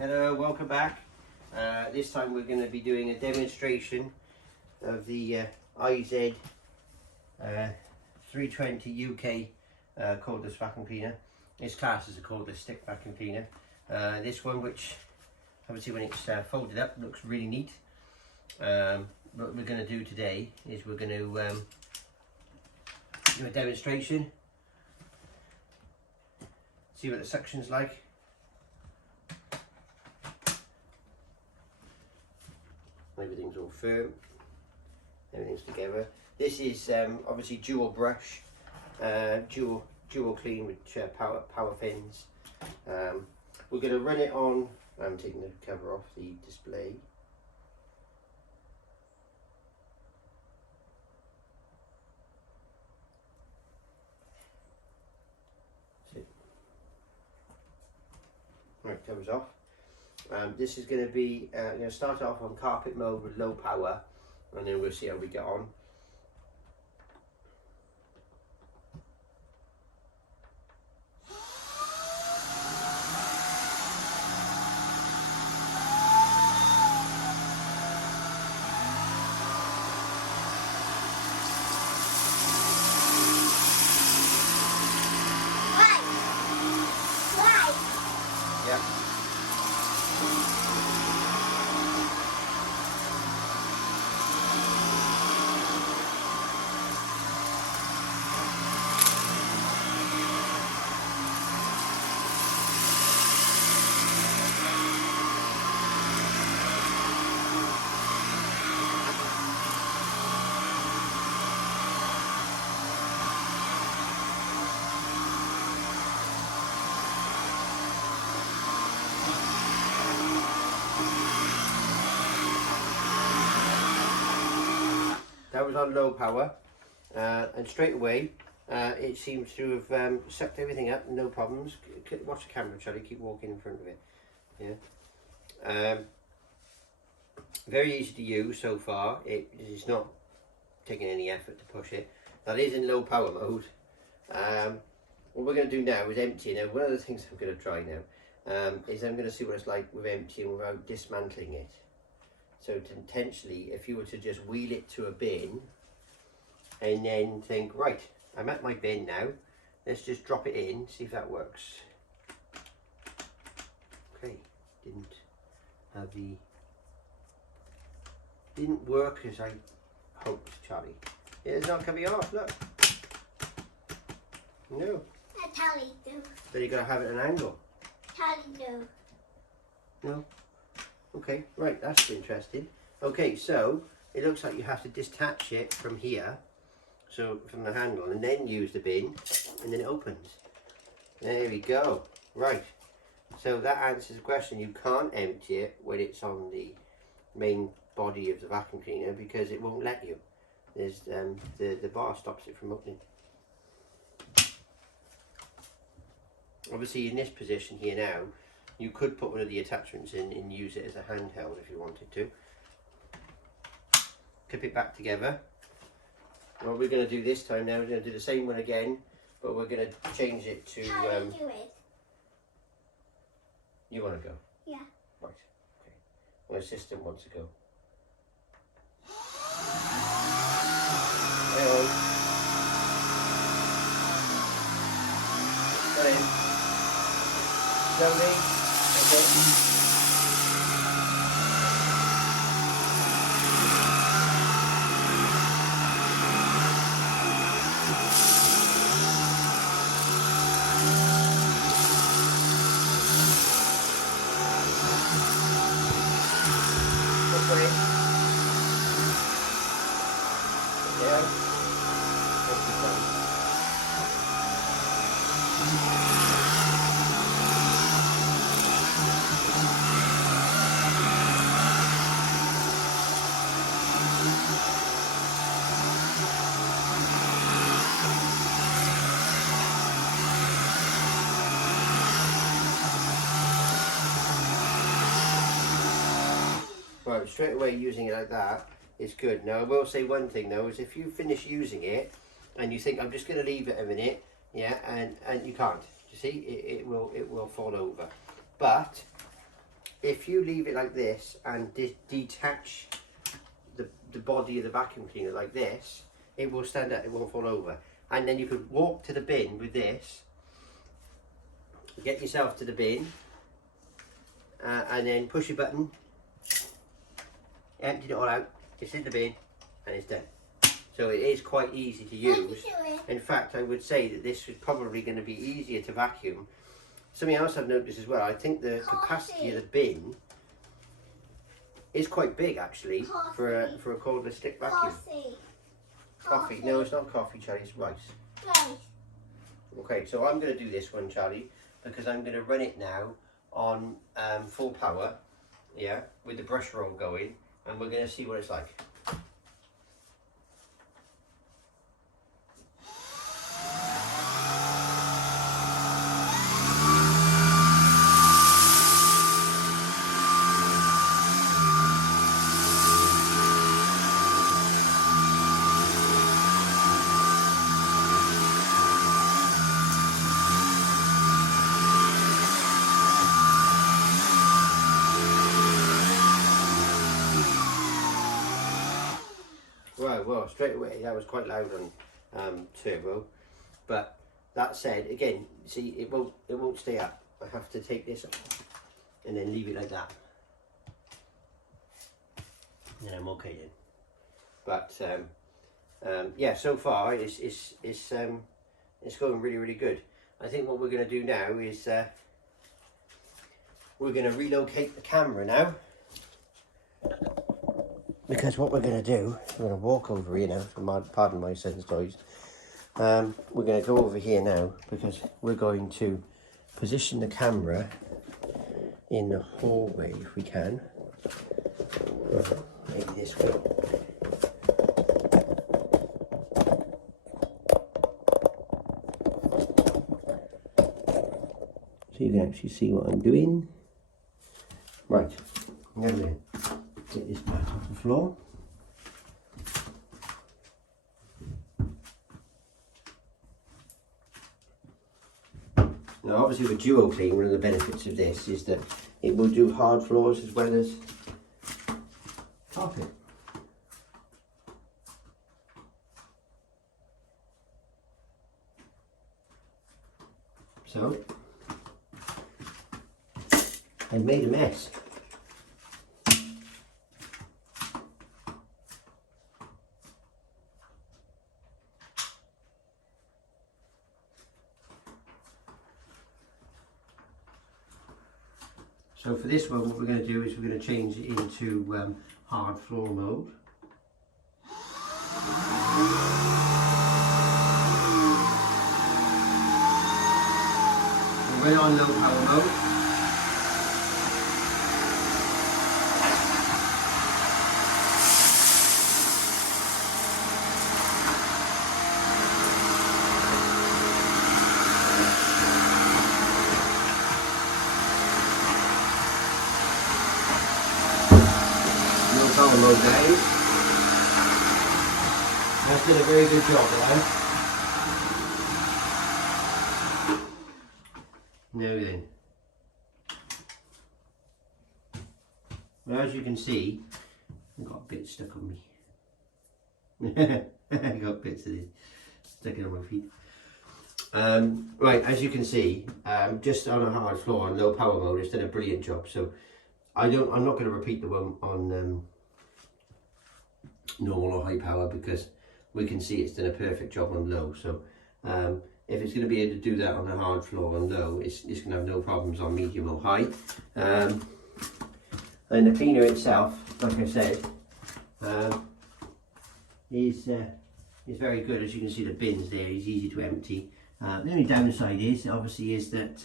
Hello, welcome back. This time we're going to be doing a demonstration of the IZ320UK cordless vacuum cleaner. This class is a cordless stick vacuum cleaner. This one, which obviously when it's folded up looks really neat. What we're going to do today is we're going to do a demonstration, see what the suction's like. Everything's all firm, everything's together. This is obviously dual brush, dual clean with power fins. We're going to run it on. I'm taking the cover off the display. Right, cover's off. This is going to be, going to start off on carpet mode with low power, and then we'll see how we get on. Yeah. That was on low power, and straight away it seems to have sucked everything up, no problems. Watch the camera, Charlie, keep walking in front of it. Yeah. Very easy to use so far. It is not taking any effort to push it. That is in low power mode. What we're going to do now is empty. Now, one of the things I'm going to try now is I'm going to see what it's like with emptying without dismantling it. So potentially, if you were to just wheel it to a bin and then think, right, I'm at my bin now, let's just drop it in, see if that works. Okay, didn't work as I hoped, Charlie. It's not coming off, look. No. Charlie, no. Then you've got to have it at an angle. Charlie, no. No? Okay, right, that's interesting. Okay, so it looks like you have to detach it from here, so from the handle, and then use the bin, and then it opens. There we go. Right, so that answers the question. You can't empty it when it's on the main body of the vacuum cleaner because it won't let you. There's the bar stops it from opening. Obviously in this position here now, you could put one of the attachments in and use it as a handheld if you wanted to. Clip it back together. What we're going to do this time now, we're going to do the same one again, but we're going to change it to... How do you do it? You want to go? Yeah. Right, okay. My assistant wants to go. Hang on. Go in. Slowly. Okay. Right, straight away using it like that is good. Now I will say one thing though, is if you finish using it and you think I'm just going to leave it a minute, yeah, and you can't. You see, it will fall over. But if you leave it like this and detach the body of the vacuum cleaner like this, it will stand up, it won't fall over. And then you could walk to the bin with this, get yourself to the bin, and then push a button, empty it all out, it's in the bin, and it's done. So it is quite easy to use. In fact, I would say that this is probably going to be easier to vacuum. Something else I've noticed as well, I think the capacity of the bin is quite big actually for a cordless stick vacuum. Coffee. No, it's not coffee, Charlie, it's rice. Okay, so I'm going to do this one, Charlie, because I'm going to run it now on full power, yeah, with the brush roll going, and we're going to see what it's like. Right, well, straight away that was quite loud on turbo, but that said, again, see, it won't stay up. I have to take this off and then leave it like that, and I'm okay then. But yeah, so far it's going really good. I think what we're going to do now is we're going to relocate the camera now. Because what we're going to do, we're going to walk over here now, so pardon my son's toys. We're going to go over here now because we're going to position the camera in the hallway if we can. Maybe this way. So you can actually see what I'm doing. Right, now then. Get this back off the floor. Now obviously with duo clean, one of the benefits of this is that it will do hard floors as well as carpet. So I made a mess. So for this one, what we're going to do is we're going to change it into hard floor mode. We're on low power mode. Power mode down. That's done a very good job there. Now then. Well, as you can see, I've got a bit stuck on me. I got bits of this sticking on my feet. Right, as you can see, just on a hard floor on low power mode, it's done a brilliant job. So I'm not going to repeat the one on normal or high power because we can see it's done a perfect job on low. So if it's going to be able to do that on a hard floor on low, it's going to have no problems on medium or high. And the cleaner itself, like I said, is very good. As you can see, the bins there is easy to empty. The only downside is obviously is that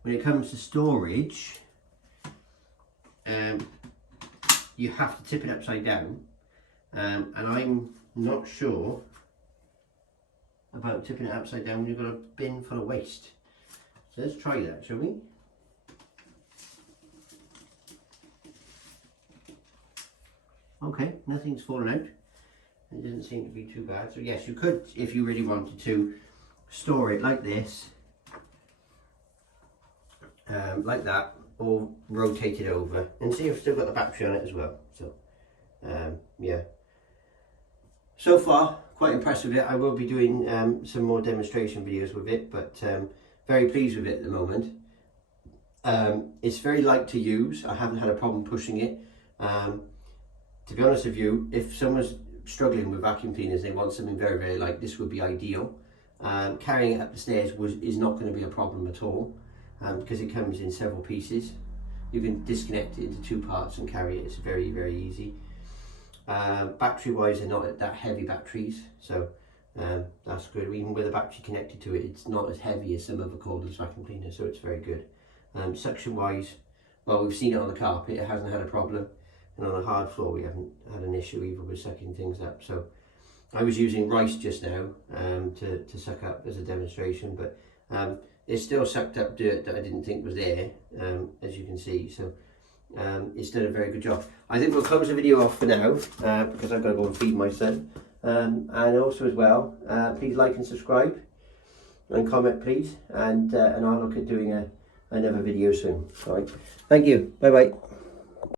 when it comes to storage, you have to tip it upside down. And I'm not sure about tipping it upside down when you've got a bin full of waste. So let's try that, shall we? Okay, nothing's fallen out. It doesn't seem to be too bad. So yes, you could, if you really wanted to, store it like this, like that, all rotated over, and see I've still got the battery on it as well. So yeah, so far quite impressed with it. I will be doing some more demonstration videos with it, but very pleased with it at the moment. It's very light to use. I haven't had a problem pushing it. To be honest with you, if someone's struggling with vacuum cleaners, they want something very, very light, this would be ideal. Carrying it up the stairs is not going to be a problem at all, because it comes in several pieces. You can disconnect it into 2 parts and carry it. It's very, very easy. Battery wise, they're not that heavy batteries, so that's good. Even with a battery connected to it, it's not as heavy as some other cordless vacuum cleaners, so it's very good. Suction wise, well, we've seen it on the carpet, it hasn't had a problem, and on a hard floor we haven't had an issue either with sucking things up. So I was using rice just now to suck up as a demonstration, but it's still sucked up dirt that I didn't think was there, as you can see. So it's done a very good job. I think we'll close the video off for now, because I've got to go and feed my son. And also as well, please like and subscribe and comment please, and I'll look at doing another video soon. All right, thank you, bye bye.